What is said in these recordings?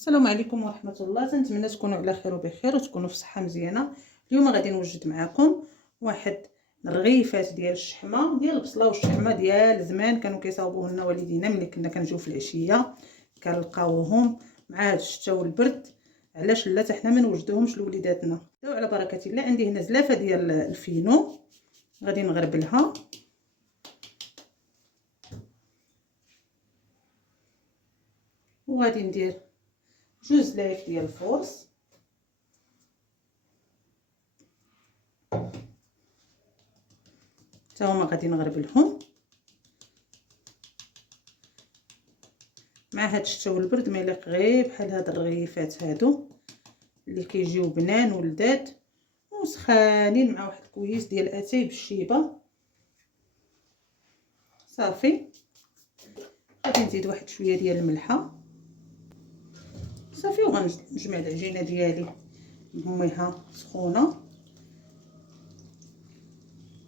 السلام عليكم ورحمه الله. تنتمنى تكونوا على خير وبخير وتكونوا في صحه مزيانه. اليوم غادي نوجد معكم واحد الرغيفات ديال الشحمه ديال البصله والشحمه ديال زمان كانوا كيصاوبوه لنا والدينا ملي كنا كنجيو في العشيه كنلقاوهم مع هاد الشتا والبرد. علاش لا حتى حنا ما نوجدوهمش لوليداتنا؟ نبداو على بركه الله. عندي هنا زلافه ديال الفينو غادي نغربلها، وغادي ندير جوج زلايف ديال الفورص، حتى هما غادي نغربلهم مع هاد الشتا والبرد. ما يليق غير بحال هاد الرغيفات هادو اللي كيجيو بنان ولذاذ وسخانين مع واحد الكويس ديال اتاي بالشيبه. صافي غادي نزيد واحد شويه ديال الملحه صافي، وغنجمع العجينه ديالي نهميها سخونه.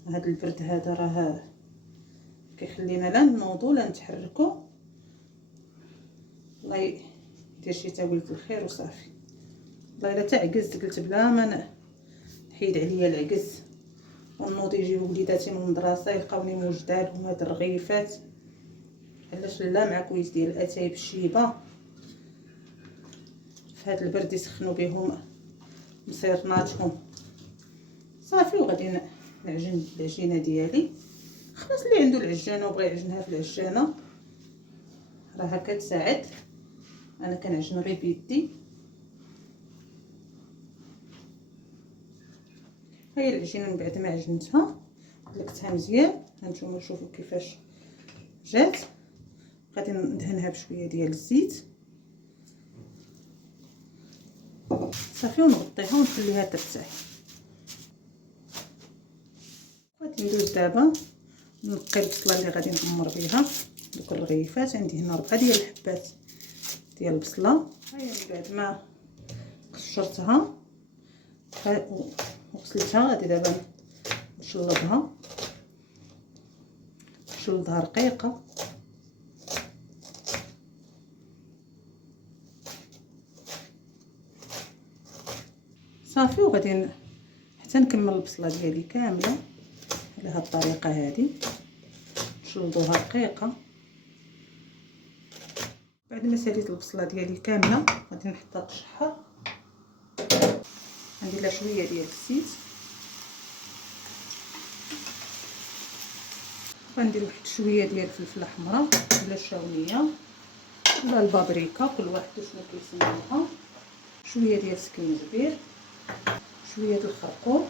هاد البرد هذا راه كيخلينا لا نوضو لا نتحركو. الله يدير شي تاويل الخير وصافي. والله الا تعجزت قلت بلا ما نحيد عليا العجز ونوض يجيو وليداتي من المدرسه يلقاوني موجده لهم هاد الرغيفات. علاش لا؟ مع كويس ديال الاتاي بالشيبه في هاد البرد يسخنوا بهم مصيرناتهم. صافي وغادي نعجن العجينه ديالي. خلاص اللي عنده العجانه وبغى يعجنها في العجانه راها كتساعد. انا كنعجن غير بيدي. هاي العجينه من بعد ما عجنتها دلكتها مزيان. هانتوما شوفوا كيفاش جات. غادي ندهنها بشويه ديال الزيت صافي ونغطيها ونخليها ترتاح. غادي ندوز دابا نقي البصله اللي غادي نعمر بها دوك الرغيفات. عندي هنا 4 ديال الحبات ديال البصله. هاهي من بعد ما قشرتها وغسلتها غادي دابا نشلضها رقيقه. صافي وغادي حتى نكمل البصله ديالي كامله على هاد الطريقه هذه نشلضوها رقيقه. بعد ما ساليت البصله ديالي كامله غادي نحطها تشحر. غندير لها شويه ديال الزيت، غندير واحد شويه ديال الفلفله حمراء ولا الشاونيه ولا البابريكا كل واحد شنو كيسميوها، شويه ديال السكينجبير، شويه ديال الخرقوم،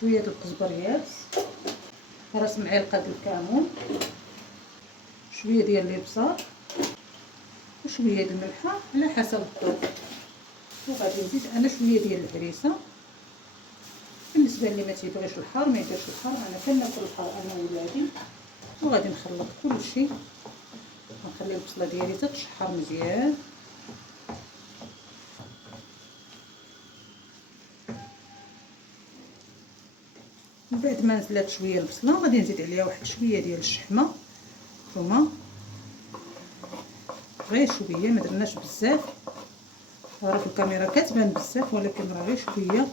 شويه ديال القزبر يابس، راس معلقه ديال الكمون، شويه ديال الابصار وشويه ديال الملحه على حسب الذوق. وغادي نزيد انا شويه ديال الهريسه. بالنسبه اللي ما تيبغيش الحار ما يديرش الحار، انا كناكل الحار انا وولادي. وغادي نخلط كلشي ونخلي البصله ديالي تتشحر مزيان. من بعد ما نزلات شويه البصله غادي نزيد عليها واحد شويه ديال الشحمه. نتوما غير شويه ما درناش بزاف، راه في الكاميرا كتبان بزاف ولكن راه غير شويه.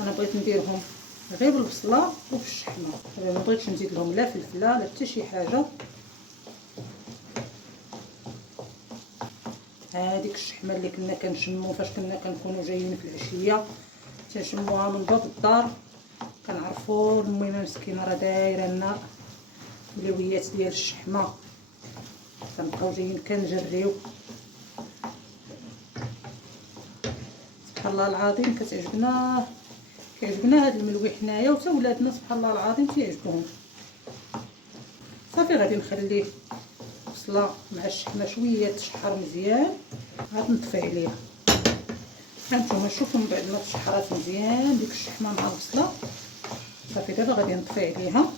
انا بغيت نديرهم غير بالبصله وبالشحمه، ما بغيتش نزيد لهم لا فلفله لا حتى شي حاجه. هذيك الشحمه اللي كنا كنشمو فاش كنا كنكونوا جايين في العشيه تنشموها من باب الدار، كنعرفوا الميمه مسكينه راه دايره لنا بلويات ديال الشحمه، كنبقاو جايين كنجريو. سبحان الله العظيم كيعجبنا هذا الملوي حنايا وتا ولادنا سبحان الله العظيم تيعجبهم. صافي غادي نخليه البصله مع الشحمه شويه تشحر مزيان. غادي نطفي عليها. هانتوما شوفوا من بعد ما تشحرات مزيان ديك الشحمه مع البصله صافي دابا غادي نطفي عليها.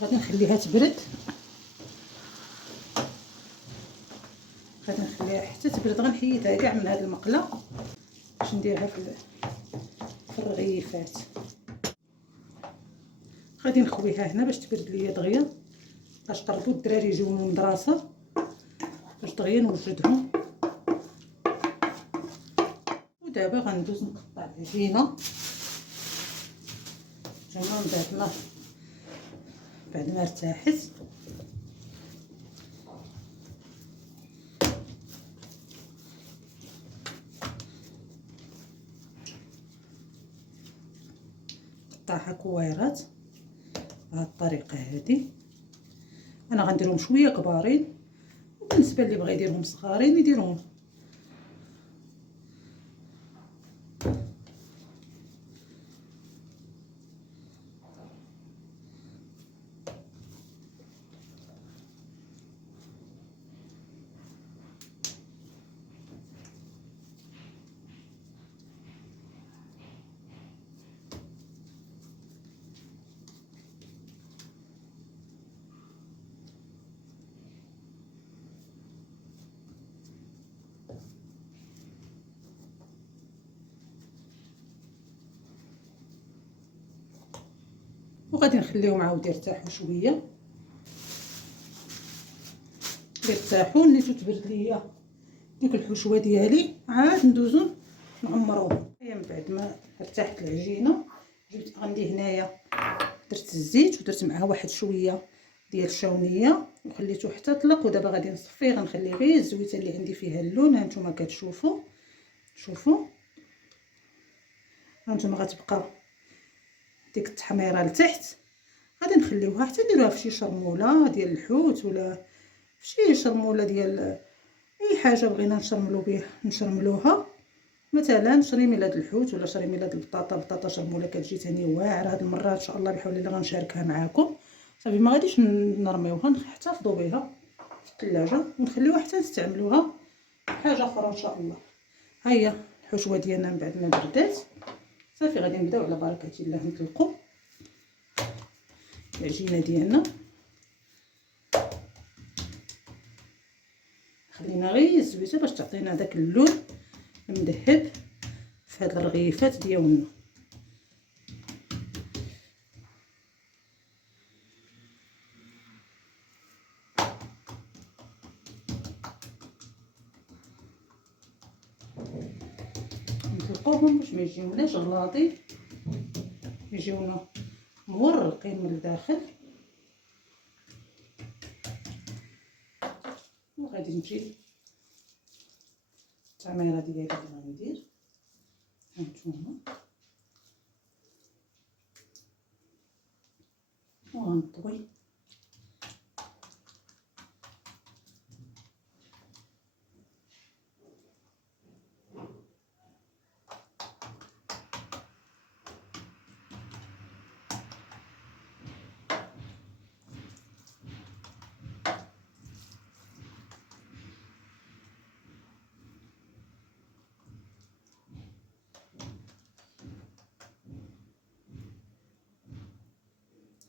غادي نخليها تبرد، غادي نخليها حتى تبرد. غنحيدها كاع من هاد المقله باش نديرها في الرغيفات. غادي نخويها هنا باش تبرد ليا دغيا باش قربوا الدراري يجيو من المدرسه دغيا نوجدهم. ودابا غندوز نقطع العجينه جميع بعد ما ارتاحت. قطعها كويرات بهذه الطريقه هذه. انا غنديرهم شويه كبارين، وبالنسبه اللي بغى يديرهم صغارين يديرهم. وغادي نخليهم عاود يرتاحوا شويه، يرتاحوا. نيتو تبرد ليا ديك الحشوه ديالي عاد ندوزو نعمروهم. هي من بعد ما ارتاحت العجينه جبت غندي هنايا درت الزيت ودرت معاه واحد شويه ديال الشاونيه وخليته حتى طلق. ودابا غادي نصفيه، غنخلي غير الزويته اللي عندي فيها اللون. هانتوما كتشوفوا، شوفوا هانتوما غتبقى ديك التحميره لتحت. غادي نخليوها حتى نديروها في شي شرموله ديال الحوت ولا في شي شرموله ديال اي حاجه بغينا نشرملوها. مثلا شريميله د الحوت ولا شريميله د البطاطا شرموله كتجي ثاني واعره. هاد المره ان شاء الله بحول الله غنشاركها معكم. صافي ما غاديش نرميوها، نحتفظوا بها في الثلاجه ونخليوها حتى نستعملوها حاجه اخرى ان شاء الله. ها هي الحشوه ديالنا من بعد ما بردات. صافي غادي نبداو على بركه الله نطلقوا العجينه ديالنا. خلينا غير الزويته باش تعطينا داك اللون المذهب في هاد الرغيفات ديالنا. نطلقوهم باش ما يجيوناش غلاطين، يجيونا مورقين من الداخل. وغادي نجيب التعميره ديالي اللي غندير. هانتوما وغنطوي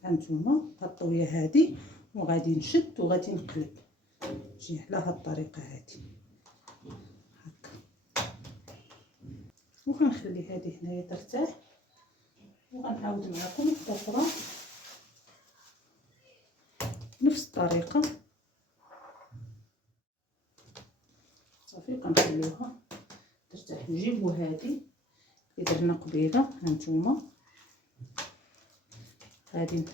هانتوما هاد الطويه هادي. وغادي نشد وغادي نقلب تجي على هاد الطريقه هادي هكا. وغنخلي هادي هنايا ترتاح وغنعاود معكم وحده اخرى نفس الطريقه. صافي كنخليوها ترتاح. نجيبو هادي اللي درنا قبيله. هانتوما غادي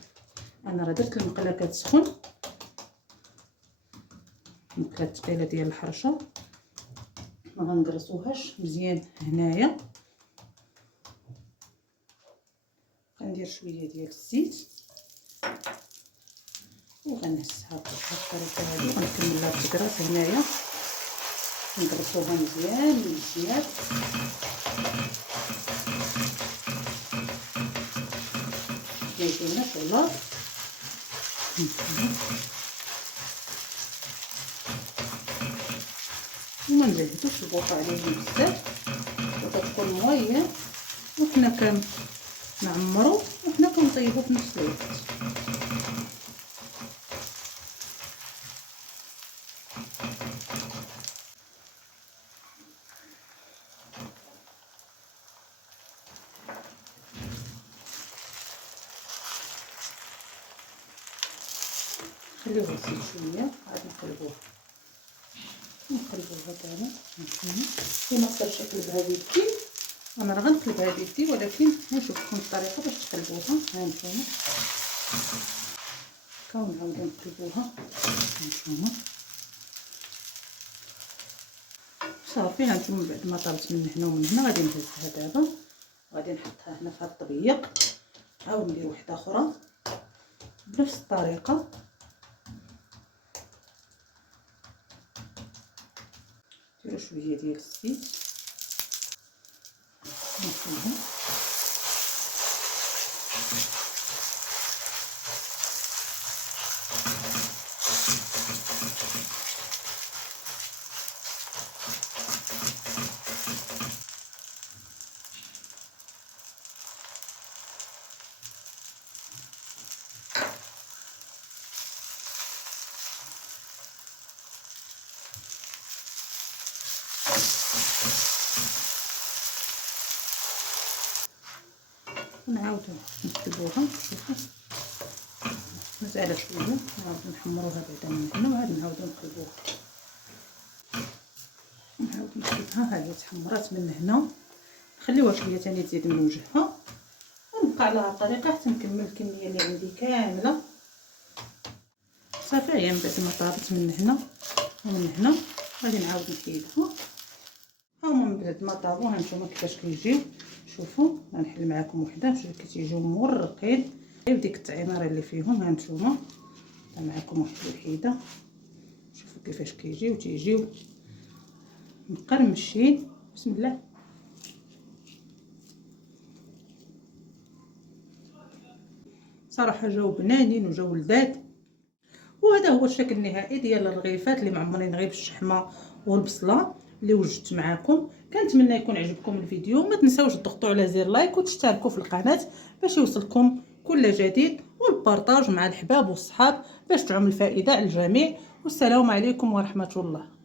انا راه درت المقله كتسخن، المقله الثقيله ديال الحرشه. ما غنقرصوهاش مزيان هنايا. غندير شويه ديال الزيت وغنهزها بالطريقه هذه. غنكملها بالتقراص هنايا، نقرصوها مزيان من الجهات. ما يجيوناش غلاط. وما نزيدوش البوطه عليهم بزاف وكتكون مويه. وحنا كنعمرو وحنا كنطيبو في نفس الوقت. خليوها تزيد شويه عاد نقلبوها. ونقلبوها دابا. ما نقدرش نقلبها بيدي، انا راه غنقلبها بيدي، ولكن نشوفكم الطريقه باش تقلبوها. ها نتوما ونعاودو نقلبوها. هانتوما صافي. هانتوما بعد ما طابت من هنا ومن هنا غادي نهزها دابا، غادي نحطها هنا في هاد الطبيق. نعاود ندير وحده اخرى بنفس الطريقه. نديرو شويه ديال الزيت. ونعاودو نقلبوها. شوفوا مازال شويه، نعاودو نحمروها بعدا من هنا وعاد نعاودو نقلبوها. نعاود نقلبها. ها هي تحمرات من هنا، نخليوها شويه ثاني تزيد من وجهها، ونبقى على هاد الطريقه حتى نكمل الكميه اللي عندي كامله. صافي. هي من بعد ما طابت من هنا ومن هنا غادي نعاود نحيدها. هاهما من بعد ما طابو هانتوما كيفاش كيجيو. شوفوا غنحل معكم وحده باش كتيجيو مورقين وديك التعميره اللي فيهم. هانتوما معكم واحد الوحيده. شوفوا كيفاش كيجيو، تيجيو مقرمشين. بسم الله. صراحه جاو بنانين وجاو لذاذ. وهذا هو الشكل النهائي ديال الرغيفات اللي معمرين غير بالشحمه والبصله اللي وجدت معكم. كنتمنى يكون عجبكم الفيديو. ما تنساوش تضغطوا على زر لايك وتشتركوا في القناه باش يوصلكم كل جديد، والبارطاج مع الحباب والصحاب باش تعم الفائده على الجميع. والسلام عليكم ورحمه الله.